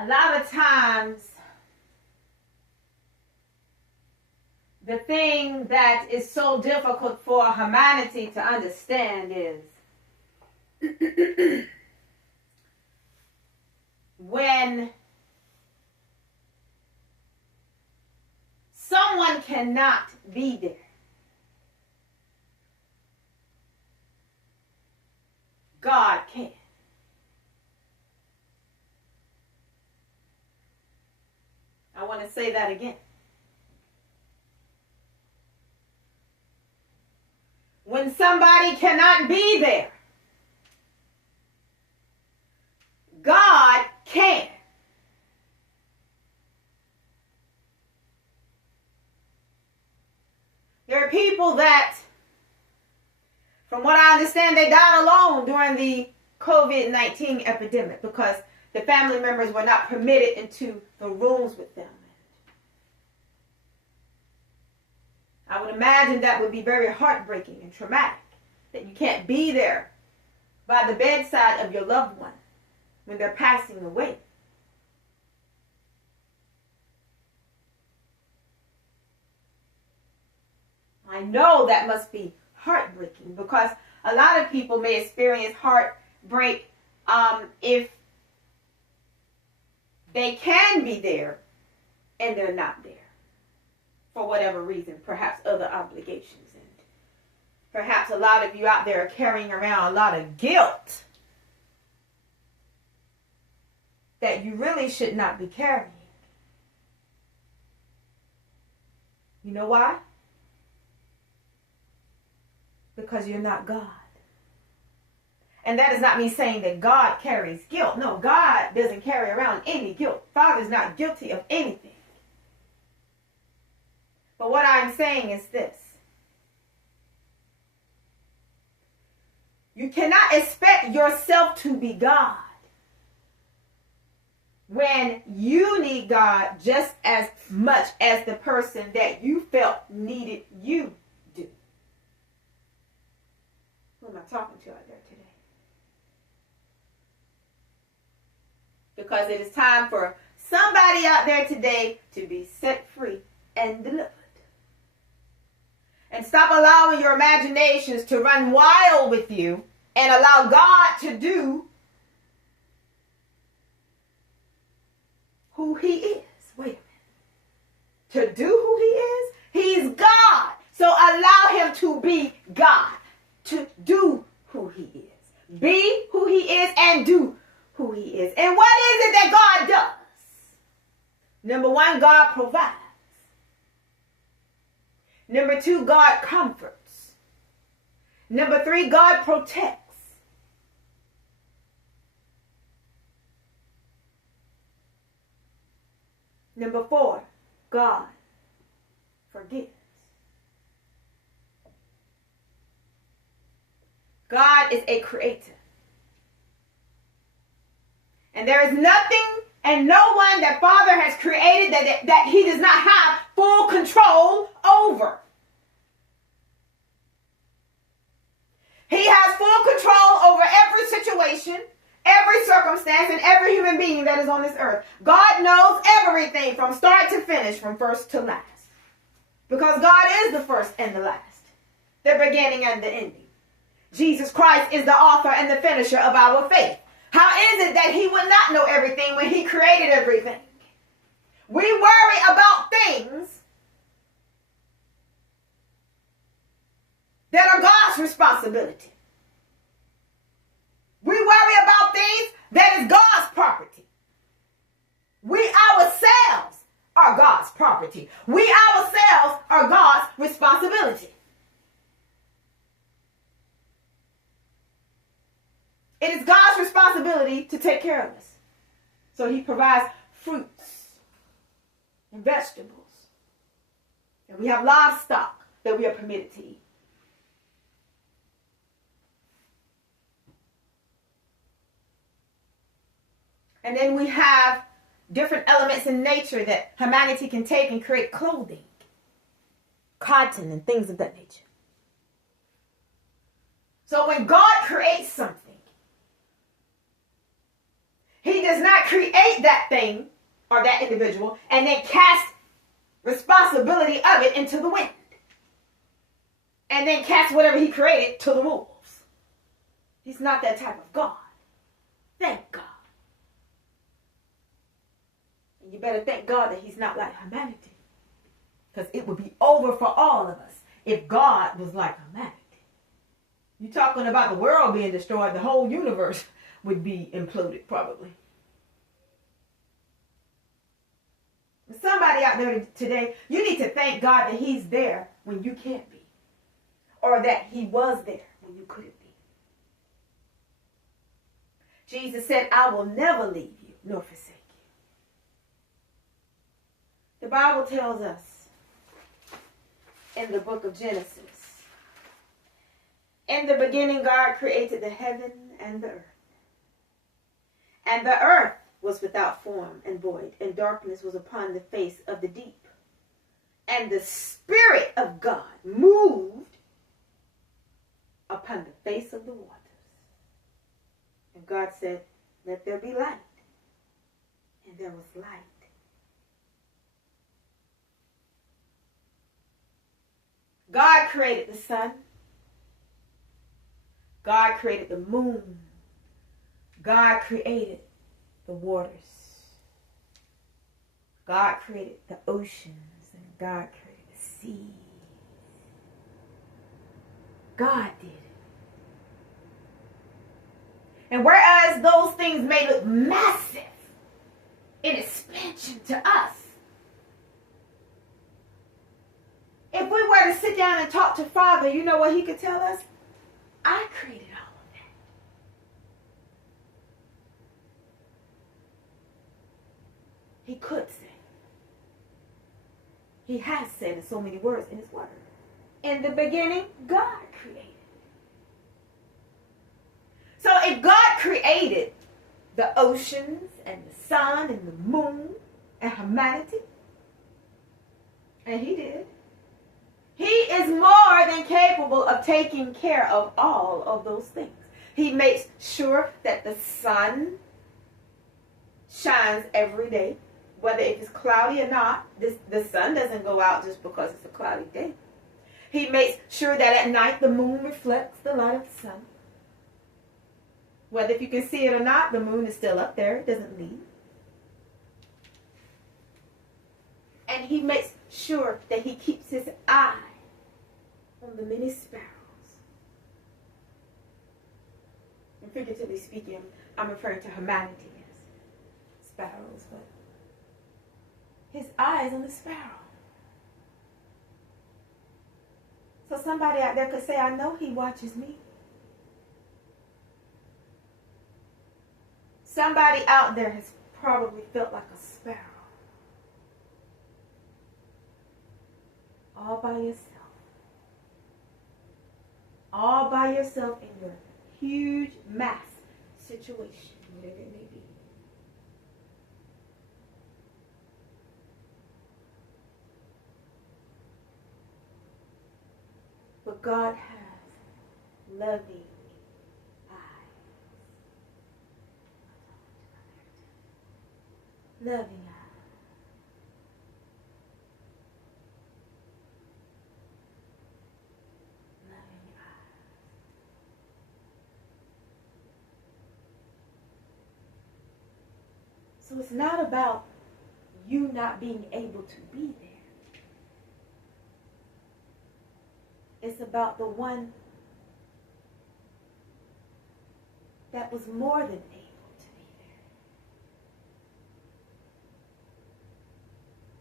A lot of times, the thing that is so difficult for humanity to understand is when someone cannot be there. God can. I want to say that again. When somebody cannot be there, God can. There are people that, from what I understand, they died alone during the COVID-19 epidemic because the family members were not permitted into the rooms with them. I would imagine that would be very heartbreaking and traumatic, that you can't be there by the bedside of your loved one when they're passing away. I know that must be heartbreaking because a lot of people may experience heartbreak if they can be there and they're not there for whatever reason, perhaps other obligations. And perhaps a lot of you out there are carrying around a lot of guilt that you really should not be carrying. You know why? Because you're not God. And that is not me saying that God carries guilt. No, God doesn't carry around any guilt. Father's not guilty of anything. But what I'm saying is this. You cannot expect yourself to be God when you need God just as much as the person that you felt needed you do. Who am I talking to out there today? Because it is time for somebody out there today to be set free and delivered. And stop allowing your imaginations to run wild with you and allow God to do who he is. Wait a minute. To do who he is? He's God. So allow him to be God. To do who he is. Be who he is and do who he is. And what is it that God does? Number one, God provides. Number two, God comforts. Number three, God protects. Number four, God forgives. God is a creator. And there is nothing and no one that Father has created that he does not have full control over. He has full control over every situation, every circumstance, and every human being that is on this earth. God knows everything from start to finish, from first to last. Because God is the first and the last, the beginning and the ending. Jesus Christ is the author and the finisher of our faith. How is it that he would not know everything when he created everything? We worry about things that are God's responsibility. We worry about things that is God's property. We ourselves are God's property. We ourselves are God's responsibility. It is God's responsibility to take care of us. So he provides fruits and vegetables. And we have livestock that we are permitted to eat. And then we have different elements in nature that humanity can take and create clothing, cotton and things of that nature. So when God creates something, he does not create that thing or that individual and then cast responsibility of it into the wind. And then cast whatever he created to the wolves. He's not that type of God. Thank God. And you better thank God that he's not like humanity. Because it would be over for all of us if God was like humanity. You're talking about the world being destroyed, the whole universe would be imploded probably. Somebody out there today, you need to thank God that he's there when you can't be. Or that he was there when you couldn't be. Jesus said, I will never leave you nor forsake you. The Bible tells us in the book of Genesis, in the beginning God created the heaven and the earth. And the earth was without form and void, and darkness was upon the face of the deep. And the Spirit of God moved upon the face of the waters. And God said, let there be light. And there was light. God created the sun. God created the moon. God created the waters. God created the oceans. And God created the seas. God did it. And whereas those things may look massive in expansion to us, if we were to sit down and talk to Father, you know what he could tell us? I created all of that. He could say. He has said in so many words in his word. In the beginning, God created. So if God created the oceans and the sun and the moon and humanity, and he did, he is more than capable of taking care of all of those things. He makes sure that the sun shines every day, whether it's cloudy or not. The sun doesn't go out just because it's a cloudy day. He makes sure that at night the moon reflects the light of the sun. Whether if you can see it or not, the moon is still up there. It doesn't leave. And he makes sure that he keeps his eye on the many sparrows. And figuratively speaking, I'm referring to humanity as sparrows, but his eye is on the sparrow. So somebody out there could say, I know he watches me. Somebody out there has probably felt like a sparrow. All by yourself. All by yourself in your huge mass situation, whatever it may be. But God has loving eyes. Loving eyes. Loving eyes. So it's not about you not being able to be there. It's about the one that was more than able to be there.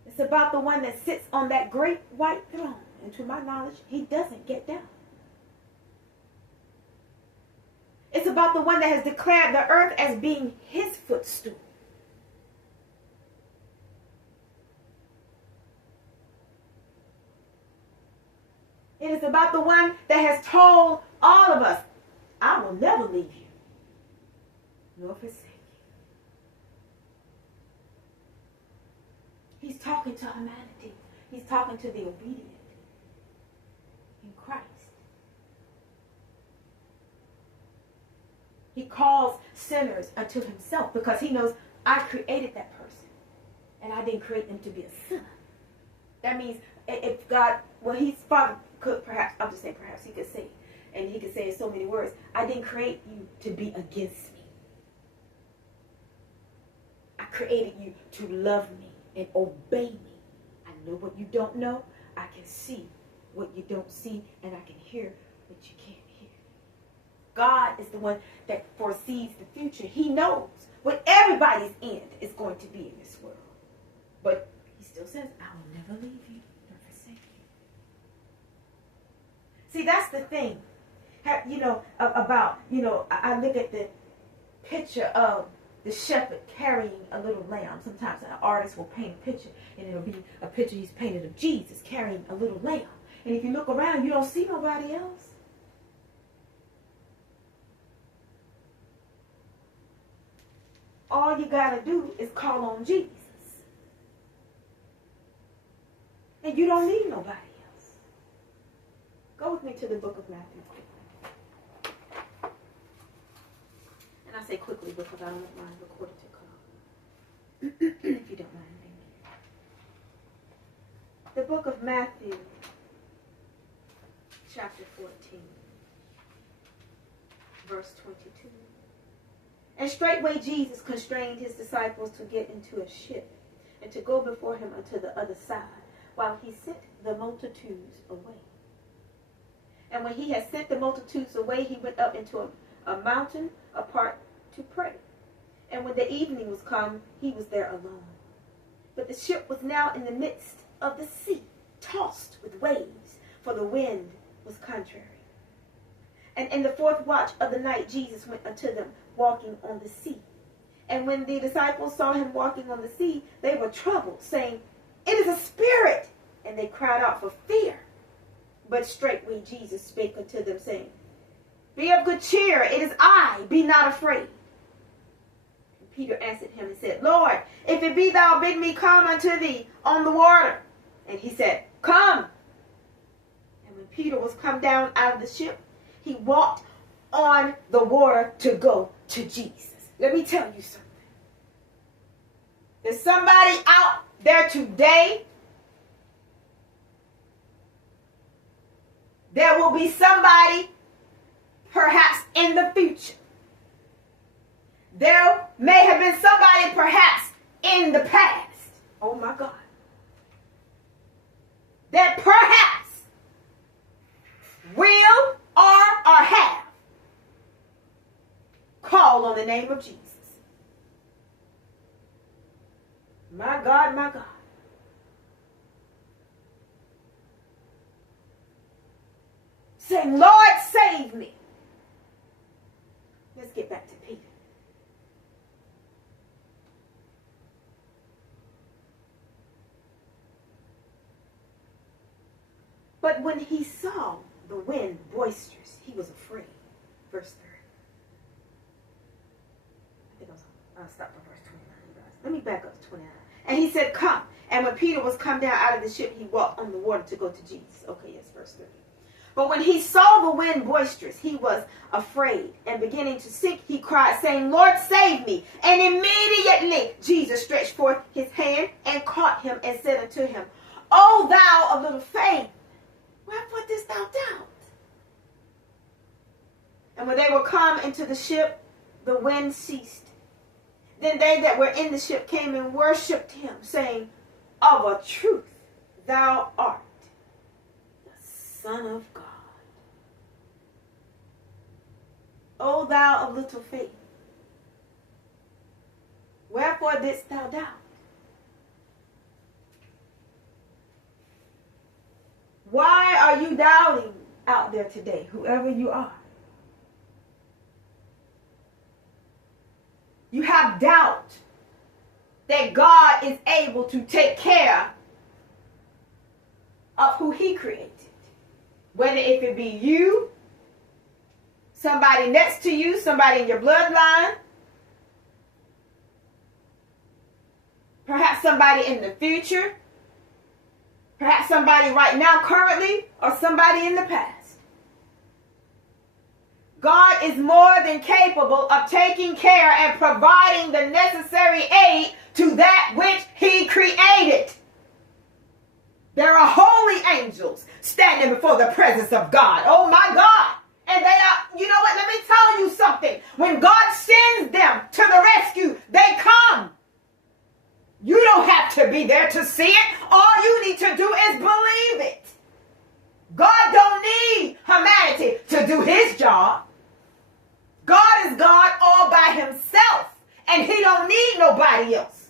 It's about the one that sits on that great white throne. And to my knowledge, he doesn't get down. It's about the one that has declared the earth as being his footstool. It is about the one that has told all of us, I will never leave you, nor forsake you. He's talking to humanity. He's talking to the obedient in Christ. He calls sinners unto himself because he knows I created that person, and I didn't create them to be a sinner. That means if God, well, His Father could perhaps, I'm just saying perhaps He could say, and He could say in so many words, I didn't create you to be against me. I created you to love me and obey me. I know what you don't know. I can see what you don't see, and I can hear what you can't hear. God is the one that foresees the future. He knows what everybody's end is going to be in this world. But He still says, I will never leave you nor forsake you. See, that's the thing. I look at the picture of the shepherd carrying a little lamb. Sometimes an artist will paint a picture, and it'll be a picture he's painted of Jesus carrying a little lamb. And if you look around, you don't see nobody else. All you got to do is call on Jesus. And you don't need nobody else. Go with me to the book of Matthew quickly. And I say quickly because I don't want mine recorded to cut off. If you don't mind, thank you. The book of Matthew, chapter 14, verse 22. And straightway Jesus constrained his disciples to get into a ship and to go before him unto the other side, while he sent the multitudes away. And when he had sent the multitudes away, he went up into a mountain apart to pray. And when the evening was come, he was there alone. But the ship was now in the midst of the sea, tossed with waves, for the wind was contrary. And in the fourth watch of the night, Jesus went unto them, walking on the sea. And when the disciples saw him walking on the sea, they were troubled, saying, It is a spirit! And they cried out for fear. But straightway Jesus spake unto them, saying, Be of good cheer, it is I, be not afraid. And Peter answered him and said, Lord, if it be thou, bid me come unto thee on the water. And he said, Come. And when Peter was come down out of the ship, he walked on the water to go to Jesus. Let me tell you something. There's somebody out there today. There will be somebody perhaps in the future. There may have been somebody perhaps in the past. Oh my God. That perhaps will or have called on the name of Jesus. My God, my God. Saying, Lord, save me. Let's get back to Peter. But when he saw the wind boisterous, he was afraid. Verse 30. I think I'll stop at verse 29, guys. Let me back up to 29. And he said, Come. And when Peter was come down out of the ship, he walked on the water to go to Jesus. Okay, yes, verse 30. But when he saw the wind boisterous, he was afraid, and beginning to sink, he cried, saying, Lord, save me. And immediately Jesus stretched forth his hand and caught him and said unto him, O thou of little faith, wherefore didst thou doubt? And when they were come into the ship, the wind ceased. Then they that were in the ship came and worshipped him, saying, Of a truth thou art the Son of God. O thou of little faith, wherefore didst thou doubt? Why are you doubting out there today, whoever you are? You have doubt that God is able to take care of who he created. Whether if it be you, somebody next to you, somebody in your bloodline, perhaps somebody in the future, perhaps somebody right now currently, or somebody in the past. God is more than capable of taking care and providing the necessary aid to that which he created. There are holy angels standing before the presence of God. Oh my God. And they are, you know what, let me tell you something. When God sends them to the rescue, they come. You don't have to be there to see it. All you need to do is believe it. God don't need humanity to do his job. God is God all by himself, and he don't need nobody else.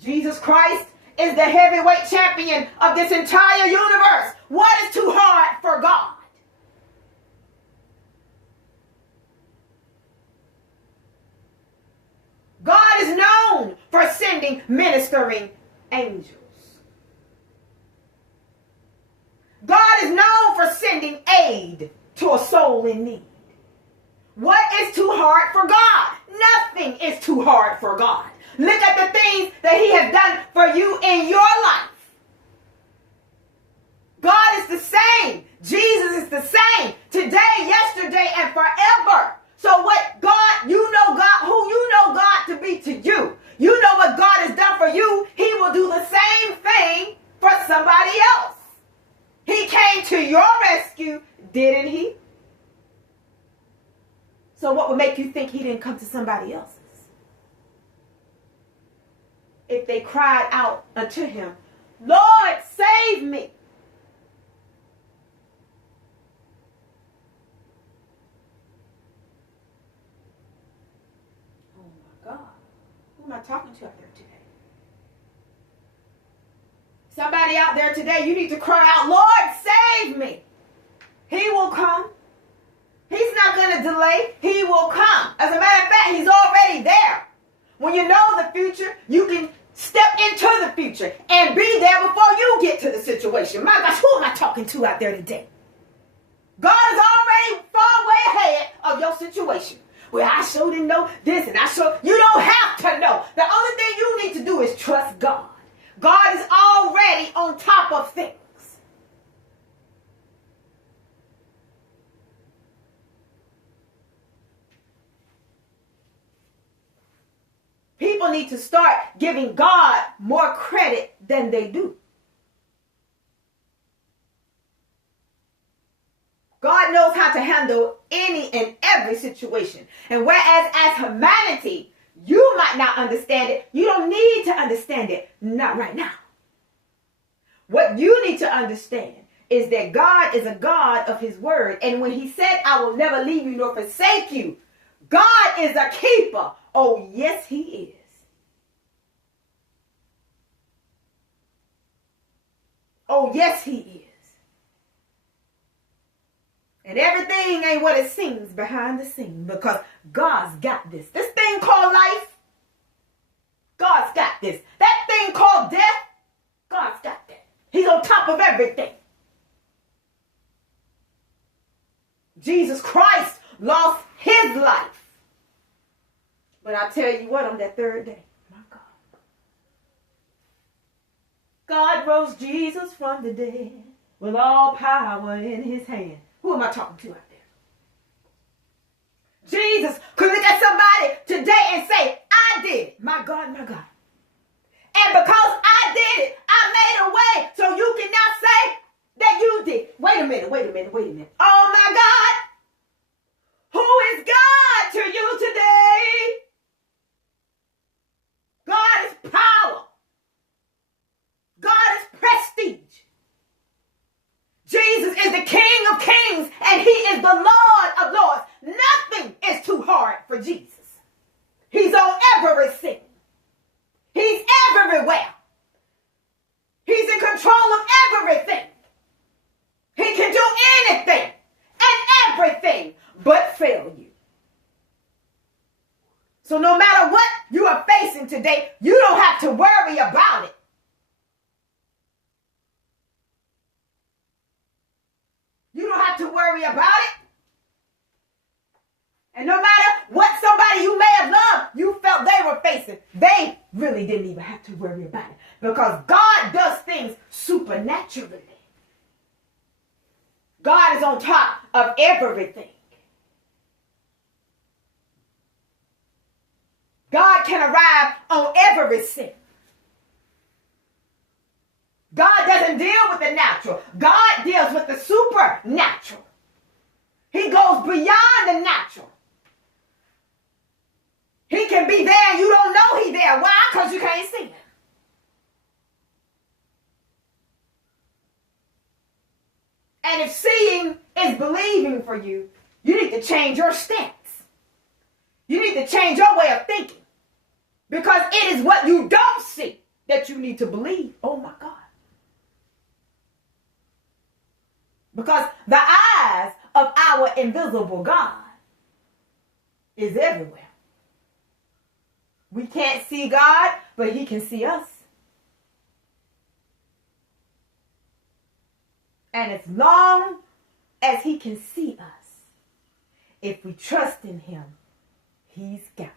Jesus Christ is the heavyweight champion of this entire universe. What is too hard for God? God is known for sending ministering angels. God is known for sending aid to a soul in need. What is too hard for God? Nothing is too hard for God. Look at the things that he has done for you in your life. God is the same. Jesus is the same today, yesterday, and forever. So what God, you know God, who you know God to be to you. You know what God has done for you. He will do the same thing for somebody else. He came to your rescue, didn't he? So what would make you think he didn't come to somebody else's? If they cried out unto him, Lord, save me. Oh my God. Who am I talking to out there today? Somebody out there today, you need to cry out, Lord, save me. He will come. He's not going to delay. He will come. As a matter of fact, he's already there. When you know the future, you can step into the future and be there before you get to the situation. My gosh, who am I talking to out there today? God is already far way ahead of your situation. Well, I sure didn't know this and I sure... You don't have to know. The only thing you need to do is trust God. God is already on top of things. People need to start giving God more credit than they do. God knows how to handle any and every situation. And whereas as humanity, you might not understand it, you don't need to understand it. Not right now. What you need to understand is that God is a God of his word. And when he said, I will never leave you nor forsake you, God is a keeper. Oh, yes, he is. Oh, yes, he is. And everything ain't what it seems behind the scene because God's got this. This thing called life, God's got this. That thing called death, God's got that. He's on top of everything. Jesus Christ lost his life. But I tell you what, on that third day, my God. God rose Jesus from the dead with all power in his hand. Who am I talking to out there? Jesus could look at somebody today and say, I did it. My God, my God. And because I did it, I made a way so you can now say that you did. Wait a minute. Oh my God. Who is God to you today? God is power. God is prestige. Jesus is the King of kings and he is the Lord of lords. Nothing is too hard for Jesus. He's on everything. He's everywhere. He's in control of everything. He can do anything and everything but fail you. So no matter what you are facing today, you don't have to worry about it. You don't have to worry about it. And no matter what somebody you may have loved, you felt they were facing, they really didn't even have to worry about it. Because God does things supernaturally. God is on top of everything. God can arrive on every sin. God doesn't deal with the natural. God deals with the supernatural. He goes beyond the natural. He can be there and you don't know he's there. Why? Because you can't see him. And if seeing is believing for you, you need to change your stance. You need to change your way of thinking. Because it is what you don't see that you need to believe. Oh my God. Because the eyes of our invisible God is everywhere. We can't see God, but he can see us. And as long as he can see us, if we trust in him, he's got